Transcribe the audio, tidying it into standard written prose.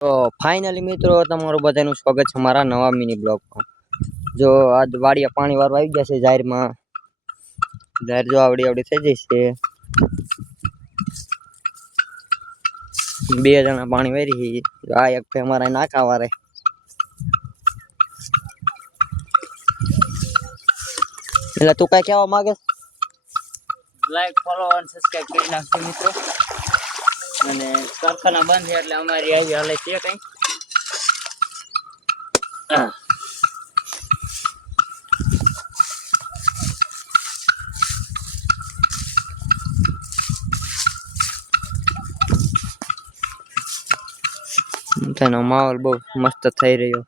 તો ફાઇનલી મિત્રો તમારું બધાનું સ્વાગત છે મારા નવા મિની બ્લોગમાં। જો આજ વાડિયા પાણી વાળવા આવી ગયા છે જાહેરમાં। જાહેર જો આવડી થઈ જશે। બે જણા પાણી વારી આ એક પે અમારા નાકા વારે। એટલે તું કઈ કહેવા માંગે? લાઈક ફોલો અને સબસ્ક્રાઇબ કરી નાખજો મિત્રો। અને કારખાના બંધ છે એટલે અમારી આવી હાલત છે કઈ તેનો માહોલ બહુ મસ્ત થઈ રહ્યો।